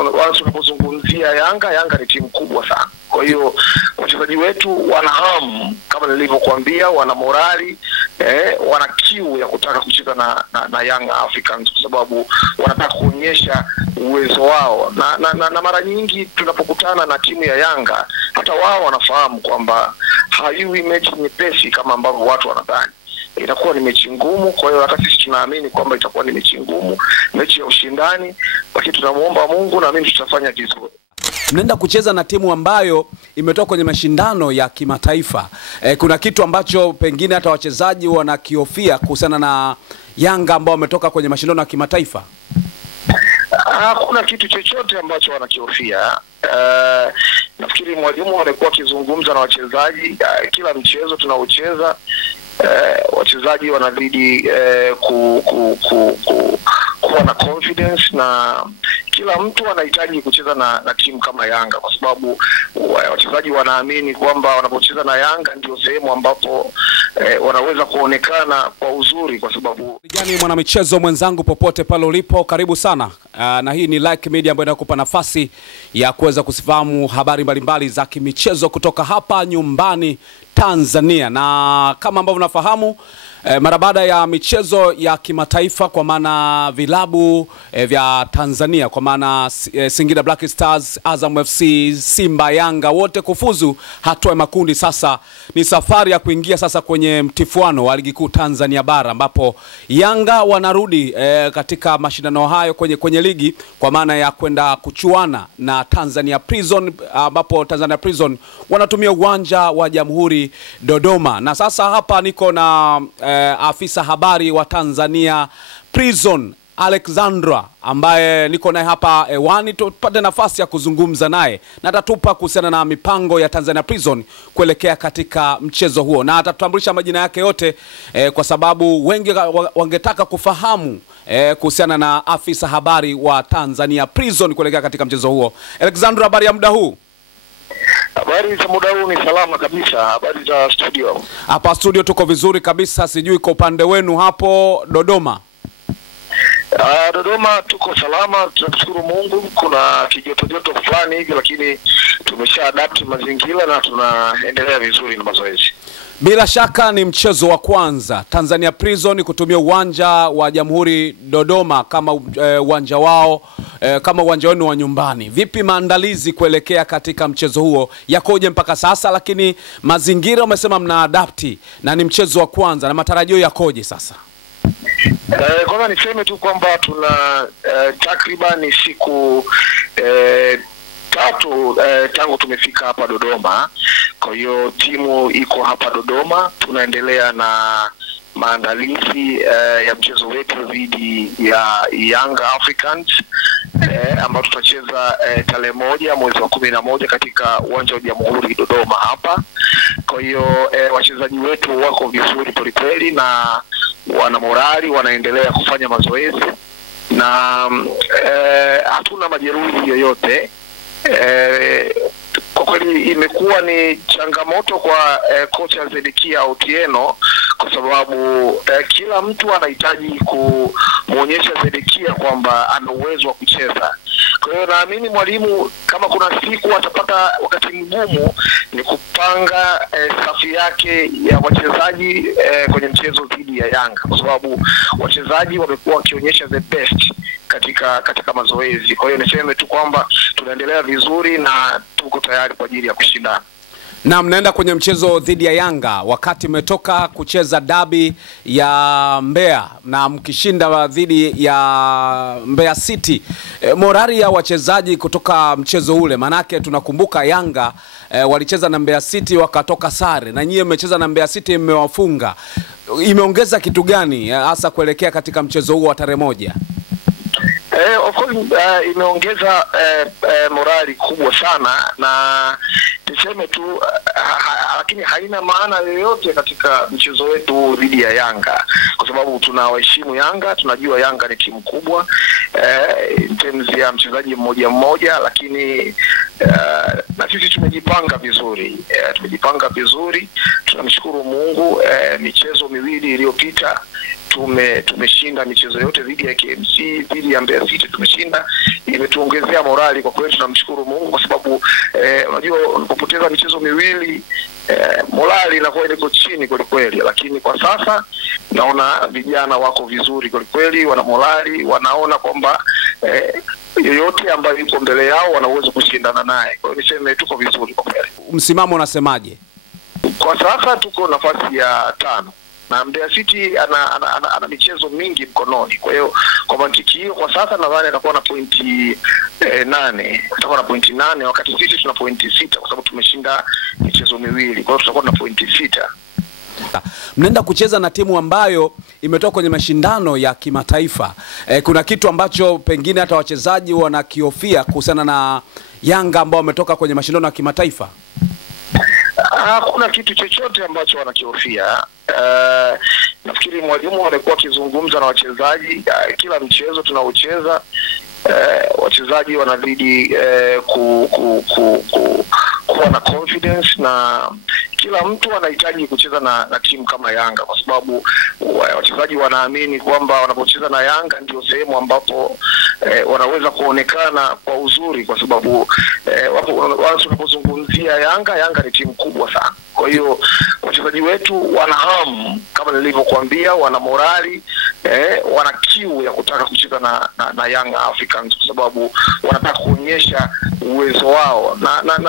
unapozungumzia Yanga ni timu kubwa sana. Kwa hiyo wachezaji wetu wana hamu, kama nilivyokuambia, wana morali, wana kiu ya kutaka kucheza na Young Africans, kwa sababu wanataka kuonyesha uwezo wao. Na mara nyingi tunapokutana na timu ya Yanga, hata wao wanafahamu kwamba haiwi mechi nyepesi kama ambavyo watu wanadhani. Itakuwa ni mechi ngumu. Kwa hiyo hata sisi tunaamini kwamba itakuwa ni mechi ngumu, mechi ya ushindani, lakini tunamuomba Mungu na mimi tutafanya vizuri. Mnaenda kucheza na timu ambayo imetoka kwenye mashindano ya kimataifa. Kuna kitu ambacho pengine hata wachezaji wanakiofia kuhusiana na Yanga ambao wametoka kwenye mashindano ya kimataifa? Hakuna kitu chochote ambacho wanakiofia. Nafikiri mwalimu alikuwa akizungumza na wachezaji kila mchezo tunaocheza. Wachezaji wanazidi kuwa na confidence, na kila mtu anahitaji kucheza na timu kama Yanga, kwa sababu wachezaji wanaamini kwamba wanapocheza na Yanga ndio sehemu ambapo wanaweza kuonekana kwa uzuri. Kwa sababu gani, mwanamichezo mwenzangu popote pale ulipo, karibu sana. Na hii ni Like Media ambayo inakupa nafasi ya kuweza kusifahamu habari mbalimbali za kimichezo kutoka hapa nyumbani Tanzania. Na kama ambavyo unafahamu, mara baada ya michezo ya kimataifa, kwa maana vilabu vya Tanzania, kwa maana Singida Black Stars, Azam FC, Simba, Yanga wote kufuzu hatua ya makundi, sasa ni safari ya kuingia sasa kwenye mtifuano wa ligi kuu Tanzania bara, ambapo Yanga wanarudi katika mashindano hayo kwenye ligi, kwa maana ya kwenda kuchuana na Tanzania Prison, ambapo Tanzania Prison wanatumia uwanja wa Jamhuri Dodoma. Na sasa hapa niko na afisa habari wa Tanzania Prison Alexandra, ambaye niko naye hapa ewani, tupate nafasi ya kuzungumza naye na atatupa kuhusiana na mipango ya Tanzania Prison kuelekea katika mchezo huo, na atatutambulisha majina yake yote kwa sababu wengi wangetaka kufahamu kuhusiana na afisa habari wa Tanzania Prison kuelekea katika mchezo huo. Alexandra, habari ya muda huu? Habari za muda huu ni salama kabisa. Habari za studio? Hapa studio tuko vizuri kabisa, sijui kwa upande wenu hapo Dodoma. Dodoma tuko salama, tunashukuru Mungu. Kuna kijoto fulani hivi, lakini tumesha adapt mazingira na tunaendelea vizuri na mazoezi. Bila shaka ni mchezo wa kwanza Tanzania Prison kutumia uwanja wa Jamhuri Dodoma kama uwanja wao, kama uwanja wenu wa nyumbani. Vipi maandalizi kuelekea katika mchezo huo yakoje mpaka sasa? Lakini mazingira umesema mna adapti na ni mchezo wa kwanza, na matarajio yakoje sasa? Kwanza niseme tu kwamba tuna takriban siku 3 tangu tumefika hapa Dodoma. Kwa hiyo timu iko hapa Dodoma, tunaendelea na maandalizi ya mchezo wetu dhidi ya Young Africans ambao tutacheza tarehe 1 mwezi wa 11 katika uwanja wa Jamhuri Dodoma hapa. Kwa hiyo wachezaji wetu wako vizuri kweli na wana morali, wanaendelea kufanya mazoezi na hatuna majeruhi yoyote. Kwa kweli imekuwa ni changamoto kwa kocha Zedekia Otieno, kwa sababu kila mtu anahitaji kumuonyesha Zedekia kwamba ana uwezo wa kucheza. Kwa hiyo naamini mwalimu, kama kuna siku atapata wakati mgumu, ni kupanga safu yake ya wachezaji kwenye mchezo dhidi ya Yanga, kwa sababu wachezaji wamekuwa wakionyesha the best katika mazoezi. Kwa hiyo niseme tu kwamba tunaendelea vizuri na tuko tayari kwa ajili ya kushindana. Na mnaenda kwenye mchezo dhidi ya Yanga wakati mmetoka kucheza dabi ya Mbeya na mkishinda dhidi ya Mbeya City. Morali ya wachezaji kutoka mchezo ule, manake tunakumbuka Yanga walicheza na Mbeya City wakatoka sare, na nyie mmecheza na Mbeya City mmewafunga. Imeongeza kitu gani hasa kuelekea katika mchezo huo wa tarehe 1? Of course imeongeza morali kubwa sana, na tuseme tu lakini haina maana yoyote katika mchezo wetu dhidi ya Yanga, kwa sababu tunawaheshimu Yanga, tunajua Yanga ni timu kubwa in terms ya mchezaji mmoja, lakini na sisi tumejipanga vizuri, tunamshukuru Mungu. Michezo miwili iliyopita tumeshinda michezo yote, dhidi ya KMC, dhidi ya Mbeya City tumeshinda. Imetuongezea morali kwa kweli, tunamshukuru Mungu kwa sababu unajua unapopoteza michezo miwili morali inakuwa iko chini kweli kweli, lakini kwa sasa naona vijana wako vizuri kweli kweli, wana morali, wanaona kwamba yoyote ambayo yuko mbele yao wana uwezo kushindana naye. Kwa hiyo niseme tuko vizuri kwa kweli. Msimamo unasemaje? Kwa sasa tuko nafasi ya 5 na Mbeya City ana michezo mingi mkononi. Kwa hiyo kwa mantiki hiyo kwa sasa nadhani atakuwa na pointi 8. Atakuwa na pointi 8 wakati sisi tuna pointi 6 kwa sababu tumeshinda michezo miwili. Kwa hiyo tutakuwa na pointi 6. Mnaenda kucheza na timu ambayo imetoka kwenye mashindano ya kimataifa. Kuna kitu ambacho pengine hata wachezaji wanakiofia kuhusiana na Yanga ambao wametoka kwenye mashindano ya kimataifa? Hakuna kitu chochote ambacho wanakihofia. Nafikiri mwalimu alikuwa akizungumza na wachezaji kila mchezo tunaocheza. Wachezaji wanazidi kuwa na confidence, na kila mtu anahitaji kucheza na timu kama Yanga kwa sababu wachezaji wanaamini kwamba wanapocheza na Yanga ndio sehemu ambapo wanaweza kuonekana kwa uzuri, kwa sababu wanapozungumzia Yanga ni timu kubwa sana. Kwa hiyo wachezaji wetu wana hamu kama nilivyokuambia, wana morali, wana kiu ya kutaka kucheza na Young Africans kwa sababu wanataka kuonyesha uwezo wao.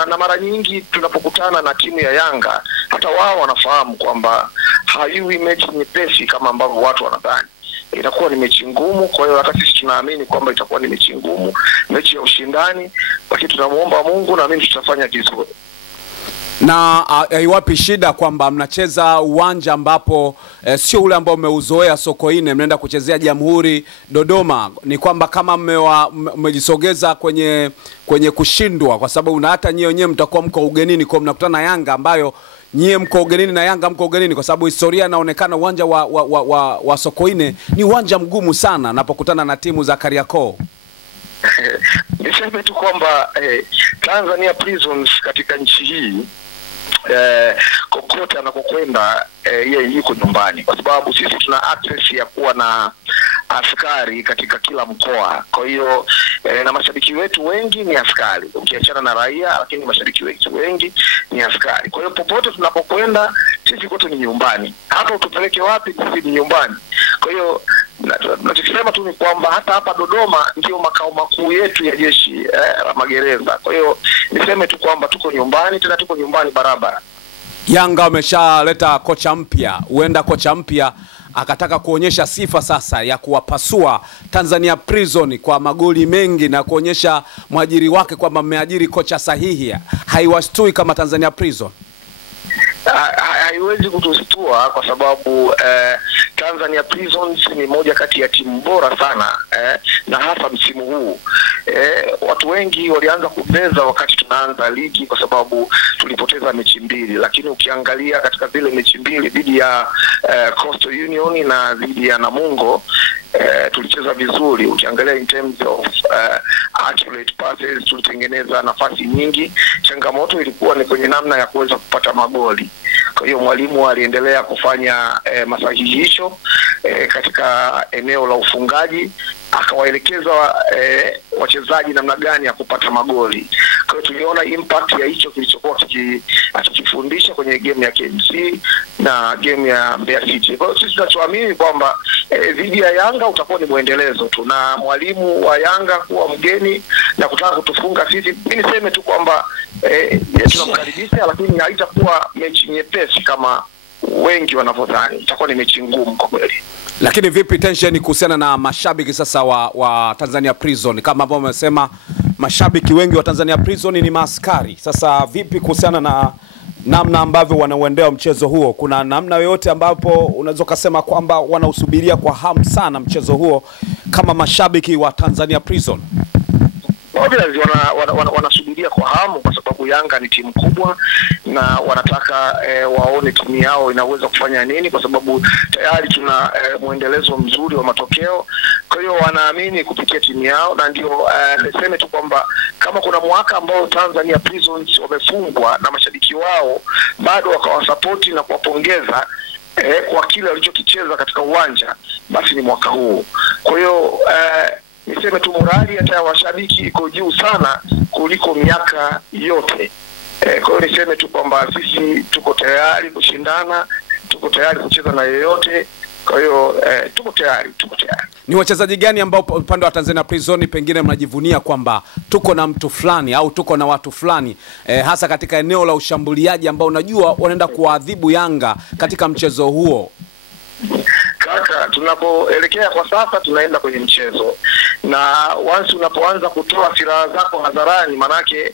Na mara nyingi tunapokutana na timu ya Yanga hata wao wanafahamu kwamba haiwi mechi nyepesi kama ambavyo watu wanadhani. Itakuwa ni mechi ngumu, kwa hiyo hata sisi tunaamini kwamba itakuwa ni mechi ngumu, mechi ya ushindani, lakini tunamuomba Mungu na mimi tutafanya vizuri. Na haiwapi shida kwamba mnacheza uwanja ambapo sio ule ambao mmeuzoea Sokoine, mnaenda kuchezea Jamhuri Dodoma? Ni kwamba kama mmejisogeza kwenye kushindwa, kwa sababu na hata nyie wenyewe mtakuwa mko ugenini, kwa mnakutana na Yanga ambayo nyie mko ugenini na Yanga mko ugenini, kwa sababu historia inaonekana uwanja wa Sokoine ni uwanja mgumu sana napokutana na timu za Kariakoo. Niseme tu kwamba Tanzania Prisons katika nchi hii kokote anakokwenda yeye yuko nyumbani, kwa sababu sisi tuna access ya kuwa na askari katika kila mkoa. Kwa hiyo na mashabiki wetu wengi ni askari, ukiachana na raia, lakini mashabiki wetu wengi ni askari. Kwa hiyo popote tunapokwenda sisi kote ni nyumbani, hata utupeleke wapi sisi ni nyumbani. Kwa hiyo tunachosema tu ni kwamba hata hapa Dodoma ndio makao makuu yetu ya jeshi la magereza. Kwa hiyo niseme tu kwamba tuko nyumbani, tena tuko nyumbani barabara. Yanga wameshaleta kocha mpya, huenda kocha mpya akataka kuonyesha sifa sasa ya kuwapasua Tanzania Prison kwa magoli mengi na kuonyesha mwajiri wake kwamba mmeajiri kocha sahihi. Haiwashtui kama Tanzania Prison? Haiwezi kutustua kwa sababu Tanzania Prisons ni moja kati ya timu bora sana, na hasa msimu huu. Watu wengi walianza kubeza wakati tunaanza ligi kwa sababu tulipoteza mechi 2, lakini ukiangalia katika zile mechi 2 dhidi ya Coastal Union na dhidi ya Namungo tulicheza vizuri. Ukiangalia in terms of accurate passes, tulitengeneza nafasi nyingi. Changamoto ilikuwa ni kwenye namna ya kuweza kupata magoli. Kwa hiyo mwalimu aliendelea kufanya masahihisho katika eneo la ufungaji, akawaelekeza wachezaji namna gani ya kupata magoli. Kwa hiyo tuliona impact ya hicho kilichokuwa akifundisha kwenye game ya KMC na game ya Mbeya City. Kwa hiyo sisi tunachoamini kwamba dhidi ya Yanga utakuwa ni muendelezo tu, na mwalimu wa Yanga kuwa mgeni na kutaka kutufunga sisi, mimi niseme tu kwamba tunamkaribisha, lakini haitakuwa mechi nyepesi kama wengi wanavyodhani. Itakuwa ni mechi ngumu kwa kweli. Lakini vipi tension kuhusiana na mashabiki sasa wa Tanzania Prison? Kama ambao wamesema mashabiki wengi wa Tanzania Prison ni maaskari. Sasa vipi kuhusiana na namna ambavyo wanauendea mchezo huo? Kuna namna yoyote ambapo unaweza kusema kwamba wanausubiria kwa hamu sana mchezo huo kama mashabiki wa Tanzania Prison? Obviously wanasubiria kwa hamu, kwa sababu Yanga ni timu kubwa na wanataka waone timu yao inaweza kufanya nini, kwa sababu tayari tuna muendelezo mzuri wa matokeo. Kwa hiyo wanaamini kupitia timu yao, na ndio niseme tu kwamba kama kuna mwaka ambao Tanzania Prisons wamefungwa na mashabiki wao bado wakawasapoti na kuwapongeza kwa kile walichokicheza katika uwanja, basi ni mwaka huu. Kwa hiyo niseme tu morali hata ya washabiki iko juu sana kuliko miaka yote. Kwa hiyo niseme tu kwamba sisi tuko tayari kushindana, tuko tayari kucheza na yeyote. Kwa hiyo tuko tayari. Ni wachezaji gani ambao upande wa Tanzania Prison pengine mnajivunia kwamba tuko na mtu fulani au tuko na watu fulani hasa katika eneo la ushambuliaji ambao unajua wanaenda kuadhibu Yanga katika mchezo huo? Kaka, tunapoelekea kwa sasa tunaenda kwenye mchezo, na once unapoanza kutoa silaha zako hadharani, manake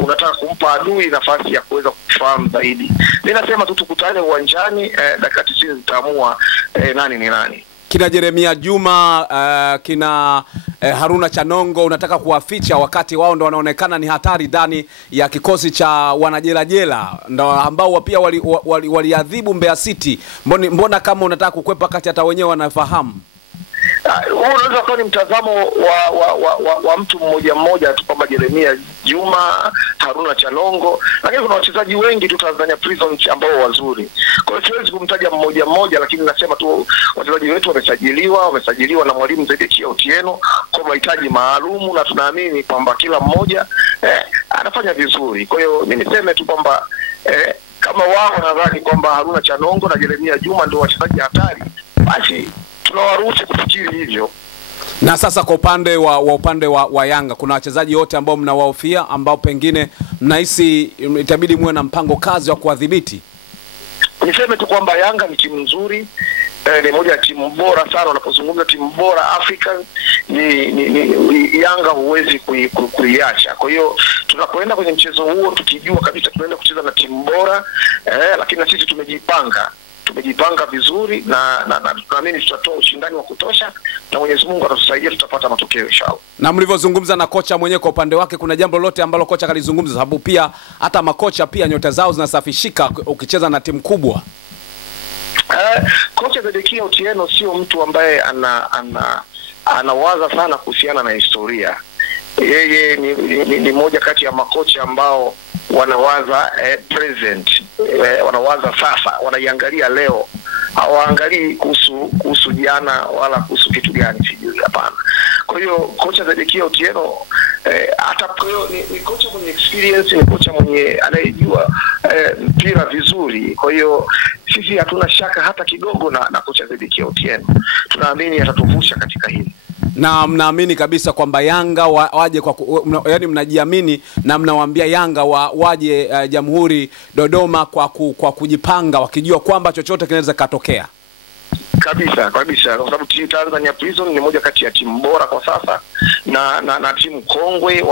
unataka kumpa adui nafasi ya kuweza kufahamu zaidi. Mimi nasema tu tukutane uwanjani, dakika 90 zitaamua nani ni nani. Kina Jeremia Juma, kina Haruna Chanongo unataka kuwaficha wakati wao ndo wanaonekana ni hatari ndani ya kikosi cha wanajelajela, ndo ambao pia waliadhibu Mbeya City. Mbona kama unataka kukwepa kati hata wenyewe wanafahamu? Huo unaweza kuwa ni mtazamo wa mtu mmoja tu, kwamba Jeremia Juma, Haruna Chanongo, lakini kuna wachezaji wengi tu Tanzania Prisons ambao wazuri. Kwa hiyo siwezi kumtaja mmoja, lakini nasema tu wachezaji wetu wamesajiliwa na mwalimu Zedekia Otieno kwa mahitaji maalum, na tunaamini kwamba kila mmoja anafanya vizuri. Kwa hiyo mimi niseme tu kwamba kama wao nadhani kwamba Haruna Chanongo na Jeremia Juma ndio wachezaji hatari, basi tunawaruhusu kufikiri hivyo. Na sasa kwa upande wa Yanga, kuna wachezaji wote ambao mnawahofia ambao pengine mnahisi itabidi muwe na mpango kazi wa kuwadhibiti? Niseme tu kwamba Yanga ni timu nzuri, ni moja ya timu bora sana. Unapozungumza timu bora Afrika, ni Yanga huwezi kuiacha. Kwa hiyo tunapoenda kwenye mchezo huo tukijua kabisa tunaenda kucheza na timu bora, lakini na sisi tumejipanga vizuri, na tunaamini tutatoa ushindani wa kutosha, na Mwenyezi Mungu atatusaidia, tutapata matokeo inshallah. Na mlivyozungumza na kocha mwenyewe kwa upande wake, kuna jambo lolote ambalo kocha kalizungumza? Sababu pia hata makocha pia nyota zao zinasafishika ukicheza na timu kubwa. Kocha Zedekia Otieno sio mtu ambaye anawaza sana kuhusiana na historia. Yeye ni moja kati ya makocha ambao wanawaza present, wanawaza sasa, wanaiangalia leo, hawaangalii kuhusu jana wala kuhusu kitu gani sijui, hapana. Kwa hiyo kocha Zedekia Otieno hata ni kocha mwenye experience, ni kocha mwenye anayejua mpira vizuri. Kwa hiyo sisi hatuna shaka hata kidogo na kocha Zedekia Otieno, tunaamini atatuvusha katika hili. Na mnaamini kabisa kwamba Yanga waje yani mnajiamini na mnawaambia Yanga waje Jamhuri Dodoma kwa kujipanga, wakijua kwamba chochote kinaweza katokea? Kabisa, kwa sababu Tanzania Prison ni moja kati ya timu bora kwa sasa, na timu kongwe,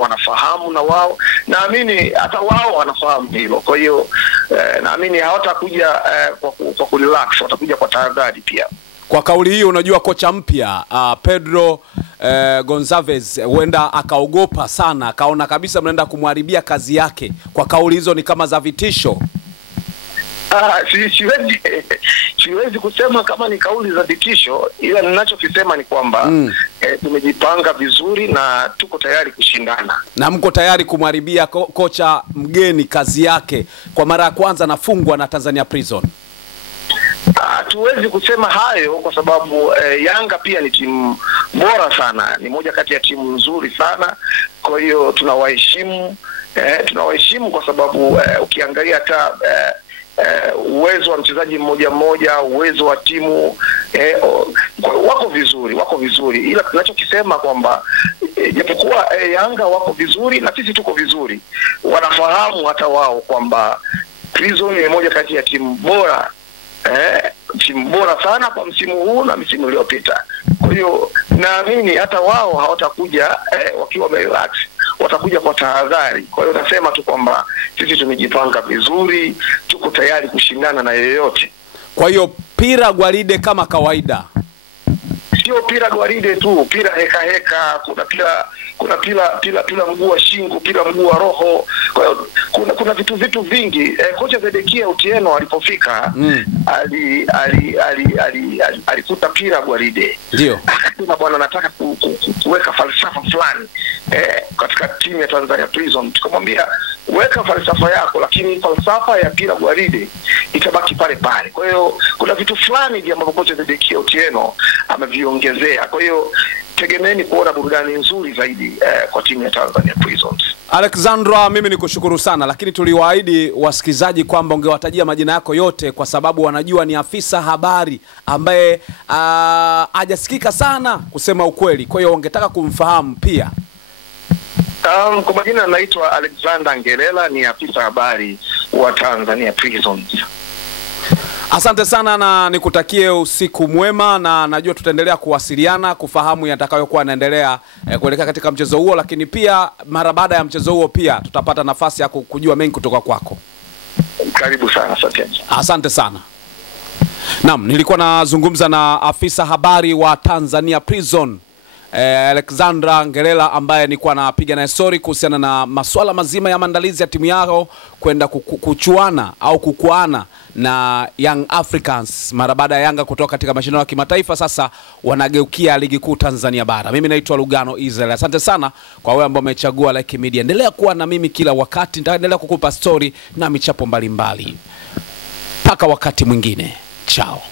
wanafahamu na wao, naamini hata wao wanafahamu hilo. Kwa hiyo naamini hawatakuja kwa kurelax, watakuja kwa tahadhari pia. Kwa kauli hiyo, unajua kocha mpya Pedro Gonçalves huenda akaogopa sana, akaona kabisa mnaenda kumharibia kazi yake. Kwa kauli hizo ni kama za vitisho. Siwezi kusema kama ni kauli za vitisho, ila ninachokisema ni kwamba tumejipanga vizuri na tuko tayari kushindana. Na mko tayari kumharibia kocha mgeni kazi yake kwa mara ya kwanza nafungwa na Tanzania Prison? Tuwezi kusema hayo kwa sababu Yanga pia ni timu bora sana, ni moja kati ya timu nzuri sana. Kwa hiyo tunawaheshimu kwa sababu ukiangalia hata uwezo wa mchezaji mmoja, uwezo wa timu, wako vizuri, ila tunachokisema kwamba japokuwa Yanga wako vizuri na sisi tuko vizuri, wanafahamu hata wao kwamba Prison ni moja kati ya timu bora, timu bora sana kwa msimu huu na msimu uliopita. Kwa hiyo naamini hata wao hawatakuja wakiwa relax, watakuja kwa tahadhari. Kwa hiyo nasema tu kwamba sisi tumejipanga vizuri, tuko tayari kushindana na yeyote. Kwa hiyo pira gwaride kama kawaida? Sio pira gwaride tu, pira heka, kuna pira kuna pila mguu wa shingo, pila mguu wa roho. Kwa hiyo kuna vitu vingi. Kocha Zedekia Otieno alipofika alikuta pila gwaride. Ndio. Akasema bwana, nataka kuweka falsafa fulani katika timu ya Tanzania Prison. Tukamwambia weka falsafa yako, lakini falsafa ya pila gwaride itabaki pale pale. Kwa hiyo kuna vitu fulani vya ambavyo kocha Zedekia Otieno ameviongezea. Kwa hiyo tegemeni kuona burudani nzuri zaidi kwa timu ya Tanzania Prisons. Alexandra, mimi nikushukuru sana, lakini tuliwaahidi wasikizaji kwamba ungewatajia majina yako yote kwa sababu wanajua ni afisa habari ambaye hajasikika sana kusema ukweli. Kwa hiyo ungetaka kumfahamu pia. Kwa majina naitwa Alexander Ngelela, ni afisa habari wa Tanzania Prisons. Asante sana na nikutakie usiku mwema, na najua tutaendelea kuwasiliana kufahamu yatakayokuwa yanaendelea kuelekea katika mchezo huo, lakini pia mara baada ya mchezo huo pia tutapata nafasi ya kujua mengi kutoka kwako. Karibu sana, asante sana. Naam, nilikuwa nazungumza na afisa habari wa Tanzania Prison Alexandra Ngelela, ambaye nilikuwa napiga naye story kuhusiana na masuala mazima ya maandalizi ya timu yao kwenda kuchuana au kukuana na Young Africans mara baada ya Yanga kutoka katika mashindano ya kimataifa. Sasa wanageukia ligi kuu Tanzania bara. Mimi naitwa Lugano Israel. Asante sana kwa wewe ambao umechagua Like Media. Endelea kuwa na mimi kila wakati, nitaendelea kukupa story na michapo mbalimbali. Paka wakati mwingine. Ciao.